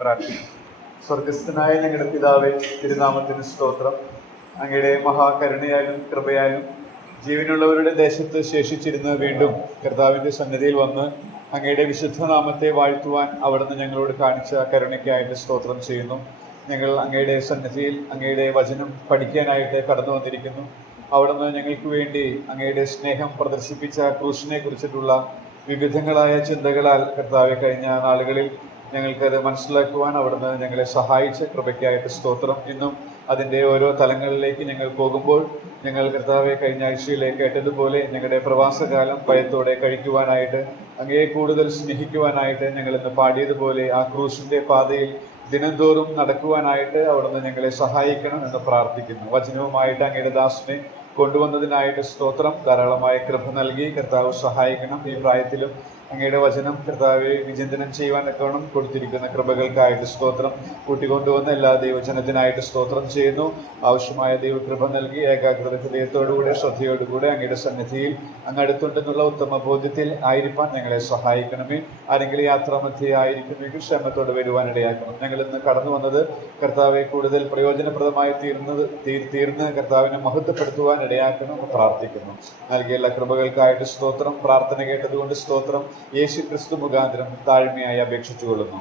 പ്രാർത്ഥിക്കും. സ്വർഗസ്ഥനായ ഞങ്ങളുടെ പിതാവേ, തിരുനാമത്തിന് സ്തോത്രം. അങ്ങയുടെ മഹാകരുണയാലും കൃപയാലും ജീവനുള്ളവരുടെ ദേശത്ത് ശേഷിച്ചിരുന്ന് വീണ്ടും കർത്താവിൻ്റെ സന്നിധിയിൽ വന്ന് അങ്ങയുടെ വിശുദ്ധ നാമത്തെ വാഴ്ത്തുവാൻ അവിടുന്ന് ഞങ്ങളോട് കാണിച്ച കരുണയ്ക്കായിട്ട് സ്തോത്രം ചെയ്യുന്നു. ഞങ്ങൾ അങ്ങയുടെ സന്നിധിയിൽ അങ്ങയുടെ വചനം പഠിക്കാനായിട്ട് കടന്നു വന്നിരിക്കുന്നു. അവിടുന്ന് ഞങ്ങൾക്ക് വേണ്ടി അങ്ങയുടെ സ്നേഹം പ്രദർശിപ്പിച്ച ക്രൂശിനെ കുറിച്ചിട്ടുള്ള വിവിധങ്ങളായ ചിന്തകളാൽ കർത്താവെ കഴിഞ്ഞ നാളുകളിൽ ഞങ്ങൾക്കത് മനസ്സിലാക്കുവാൻ അവിടുന്ന് ഞങ്ങളെ സഹായിച്ച കൃപയ്ക്കായിട്ട് സ്തോത്രം. ഇന്നും അതിൻ്റെ ഓരോ തലങ്ങളിലേക്ക് ഞങ്ങൾ പോകുമ്പോൾ ഞങ്ങൾ കർത്താവെ കഴിഞ്ഞ ആഴ്ചയിലെ കേട്ടതുപോലെ ഞങ്ങളുടെ പ്രവാസകാലം ഭയത്തോടെ കഴിക്കുവാനായിട്ട് അങ്ങയെ കൂടുതൽ സ്നേഹിക്കുവാനായിട്ട് ഞങ്ങൾ ഇന്ന് പാടിയതുപോലെ ആ ക്രൂശിൻ്റെ പാതയിൽ ദിനംതോറും നടക്കുവാനായിട്ട് അവിടുന്ന് ഞങ്ങളെ സഹായിക്കണം എന്ന് പ്രാർത്ഥിക്കുന്നു. വചനവുമായിട്ട് അങ്ങയുടെ ദാസനെ കൊണ്ടുവന്നതിനായിട്ട് സ്തോത്രം. ധാരാളമായ കൃപ നൽകി കർത്താവ് സഹായിക്കണം. ഈ പ്രായത്തിലും അങ്ങയുടെ വചനം കർത്താവെ വിചിന്തനം ചെയ്യുവാനൊക്കെ കൊടുത്തിരിക്കുന്ന കൃപകൾക്കായിട്ട് സ്തോത്രം. കൂട്ടിക്കൊണ്ടുവന്ന എല്ലാ ദൈവജനത്തിനായിട്ട് സ്തോത്രം ചെയ്യുന്നു. ആവശ്യമായ ദൈവകൃപ നൽകി ഏകാഗ്രത ഹൃദയത്തോടുകൂടെ ശ്രദ്ധയോടുകൂടെ അങ്ങയുടെ സന്നിധിയിൽ അങ്ങ് അടുത്തുണ്ടെന്നുള്ള ഉത്തമ ബോധ്യത്തിൽ ആയിരിക്കാൻ ഞങ്ങളെ സഹായിക്കണമേ. ആരെങ്കിലും യാത്രാമധ്യേ ആയിരിക്കുമെങ്കിൽ ക്ഷേമത്തോടെ വരുവാനിടയാക്കണം. ഞങ്ങൾ ഇന്ന് കടന്നു വന്നത് കർത്താവെ കൂടുതൽ പ്രയോജനപ്രദമായി തീർന്ന് കർത്താവിനെ മഹത്വപ്പെടുത്തുവാൻ ഇടയാക്കണം എന്ന് പ്രാർത്ഥിക്കുന്നു. നൽകിയ എല്ലാ കൃപകൾക്കായിട്ട് സ്തോത്രം. പ്രാർത്ഥന കേട്ടതുകൊണ്ട് സ്തോത്രം. യേശു ക്രിസ്തു മുഖാന്തരം താഴ്മയായി അപേക്ഷിച്ചുകൊള്ളുന്നു.